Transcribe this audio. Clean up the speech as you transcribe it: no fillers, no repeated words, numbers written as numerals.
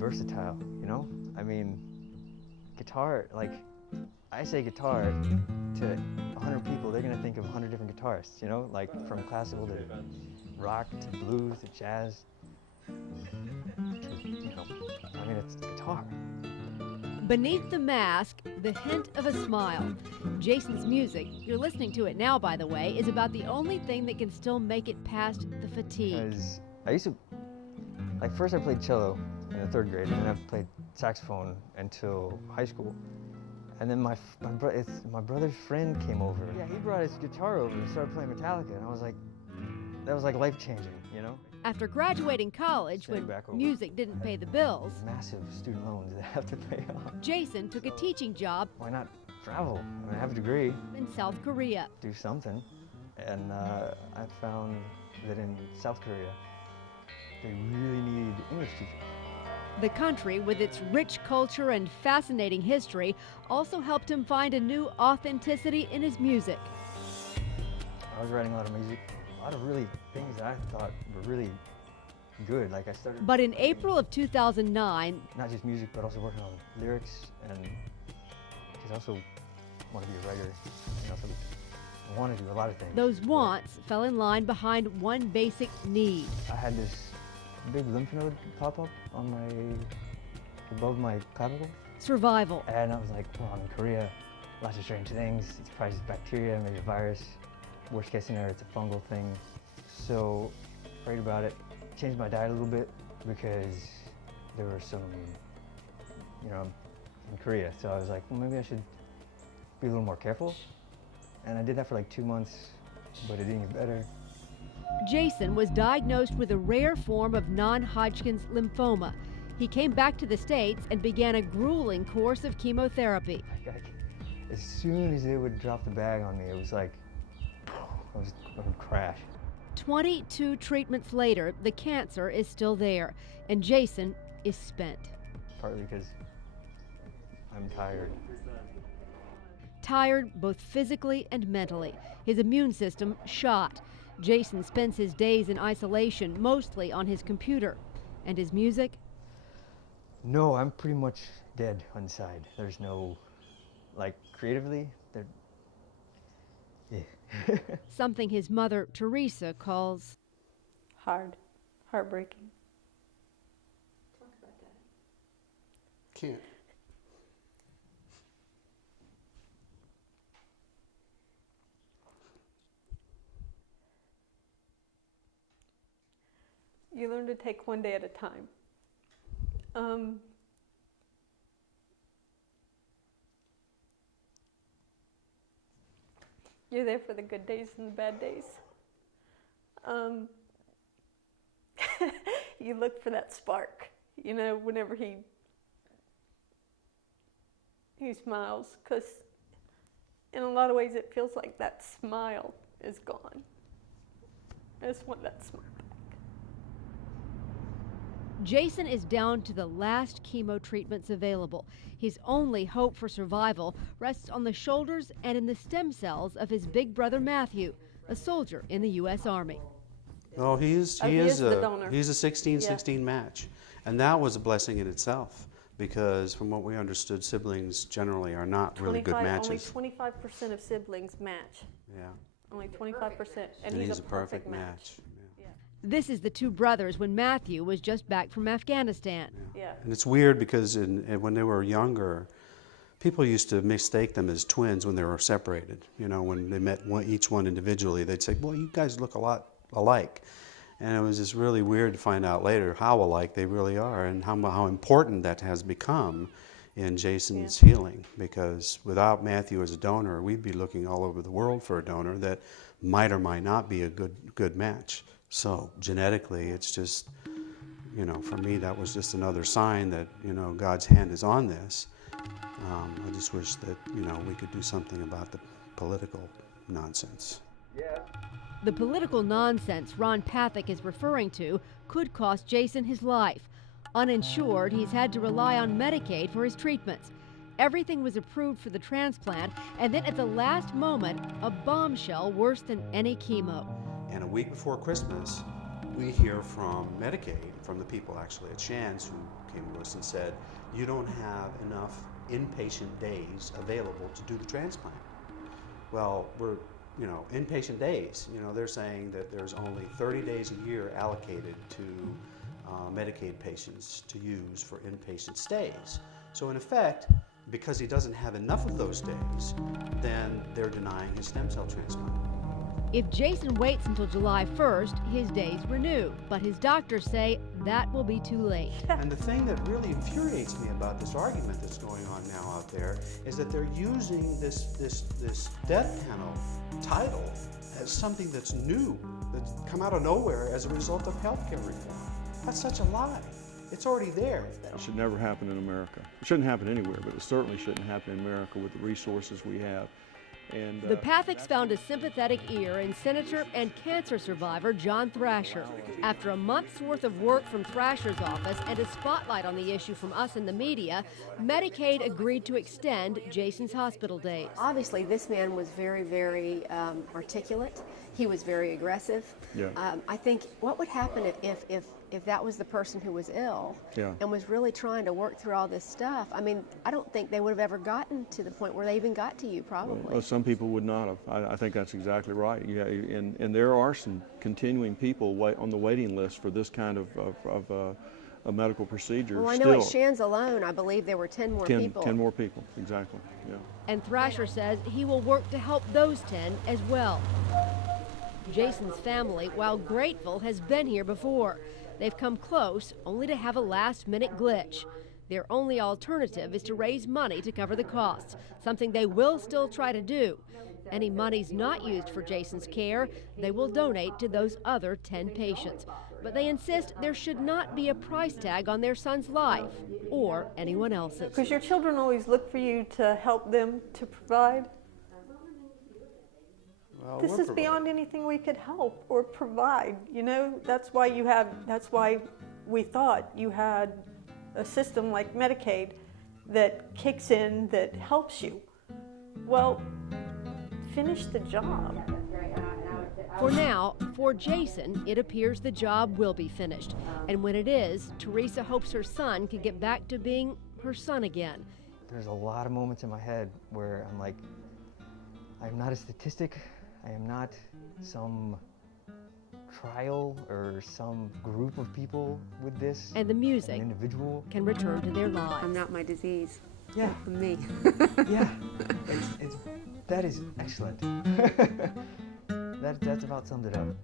versatile, you know? I mean, guitar, like, I say guitar to 100 people, they're gonna think of 100 different guitarists, you know? Like, from classical to rock to blues to jazz. You know, I mean, it's guitar. Beneath the mask, the hint of a smile. Jhaysson's music, you're listening to it now, by the way, is about the only thing that can still make it past the fatigue. Because I used to, like, first I played cello in the 3rd grade, and then I played saxophone until high school. And then my brother's friend came over. Yeah, he brought his guitar over and started playing Metallica, and I was like, that was like life-changing, you know? After graduating college, when music didn't pay the bills, massive student loans that I have to pay off. Jhaysonn took a teaching job. Why not travel? I mean, I have a degree. In South Korea. Do something. And I found that in South Korea, they really need English teachers. The country, with its rich culture and fascinating history, also helped him find a new authenticity in his music. I was writing a lot of music, a lot of really things that I thought were really good. Like I started. But in April of 2009, not just music, but also working on lyrics, and because I also want to be a writer, and also want to do a lot of things. Those wants fell in line behind one basic need. I had this big lymph node pop up on above my clavicle. Survival. And I was like, well, I'm in Korea, lots of strange things. It's probably just bacteria, maybe a virus. Worst case scenario, it's a fungal thing. So, prayed about it. Changed my diet a little bit because there were some, you know, in Korea. So I was like, well, maybe I should be a little more careful. And I did that for like 2 months, but it didn't get better. Jhaysonn was diagnosed with a rare form of non-Hodgkin's lymphoma. He came back to the States and began a grueling course of chemotherapy. As soon as they would drop the bag on me, it was like, I would crash. 22 treatments later, the cancer is still there, and Jhaysonn is spent. Partly because I'm tired. Tired both physically and mentally. His immune system shot. Jhaysonn spends his days in isolation, mostly on his computer. And his music? No, I'm pretty much dead inside. There's no, like, creatively, yeah. Something his mother, Teresa, calls hard, heartbreaking. Talk about that. Can't. You learn to take one day at a time. You're there for the good days and the bad days. You look for that spark, you know, whenever he smiles, because in a lot of ways it feels like that smile is gone. I just want that smile back. Jhaysonn is down to the last chemo treatments available. His only hope for survival rests on the shoulders and in the stem cells of his big brother Matthew, a soldier in the U.S. Army. Oh, he is the donor. He's a 16-16 match, and that was a blessing in itself, because from what we understood, siblings generally are not really good matches. Only 25% of siblings match. Yeah. Only 25%, and he's a perfect match. Yeah. This is the two brothers when Matthew was just back from Afghanistan. Yeah. And it's weird because when they were younger, people used to mistake them as twins when they were separated. You know, when they met each one individually, they'd say, well, you guys look a lot alike. And it was just really weird to find out later how alike they really are, and how important that has become in Jhaysson's healing. Because without Matthew as a donor, we'd be looking all over the world for a donor that might or might not be a good match. So genetically, it's just, you know, for me, that was just another sign that, you know, God's hand is on this. I just wish that, you know, we could do something about the political nonsense. Yeah. The political nonsense Ron Pathak is referring to could cost Jhaysonn his life. Uninsured, he's had to rely on Medicaid for his treatments. Everything was approved for the transplant, and then at the last moment, a bombshell worse than any chemo. And a week before Christmas, we hear from Medicaid, from the people actually at Shands who came to us and said, you don't have enough inpatient days available to do the transplant. Well, we're, inpatient days, they're saying that there's only 30 days a year allocated to Medicaid patients to use for inpatient stays. So in effect, because he doesn't have enough of those days, then they're denying his stem cell transplant. If Jhaysonn waits until July 1st, his days renew, but his doctors say that will be too late. And the thing that really infuriates me about this argument that's going on now out there is that they're using this death panel title as something that's new, that's come out of nowhere as a result of healthcare reform. That's such a lie. It's already there. It should never happen in America. It shouldn't happen anywhere, but it certainly shouldn't happen in America with the resources we have. And, the Pathaks found a sympathetic ear in Senator and cancer survivor John Thrasher. After a month's worth of work from Thrasher's office and a spotlight on the issue from us in the media, Medicaid agreed to extend Jhaysonn's hospital days. Obviously, this man was very, very articulate. He was very aggressive. Yeah. I think what would happen if that was the person who was ill and was really trying to work through all this stuff? I mean, I don't think they would have ever gotten to the point where they even got to you, probably. Well, some people would not have. I think that's exactly right. Yeah, and there are some continuing people on the waiting list for this kind of a medical procedure. Well, I know at Shands alone, I believe there were 10 more people. 10 more people, exactly, yeah. And Thrasher says he will work to help those 10 as well. Jhaysonn's family, while grateful, has been here before. They've come close, only to have a last-minute glitch. Their only alternative is to raise money to cover the costs, something they will still try to do. Any monies not used for Jhaysonn's care, they will donate to those other 10 patients. But they insist there should not be a price tag on their son's life, or anyone else's. Because your children always look for you to help them, to provide. Well, This is beyond anything we could help or provide. That's why we thought you had a system like Medicaid that kicks in, that helps you. Well, finish the job. For now, for Jhaysonn, it appears the job will be finished. And when it is, Teresa hopes her son can get back to being her son again. There's a lot of moments in my head where I'm like, I'm not a statistic. I am not some trial or some group of people with this. And the music an individual can return to their lives. I'm not my disease. Yeah. I'm me. Yeah. That is excellent. That about sums it up.